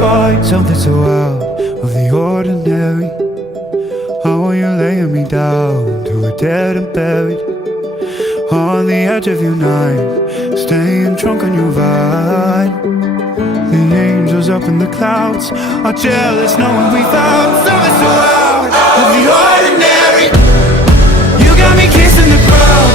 find something so out of the ordinary. How are you laying me down to a dead and buried on the edge of your night, staying drunk on your vine. The angels up in the clouds are jealous knowing we found something so out of the ordinary. You got me kissing the ground,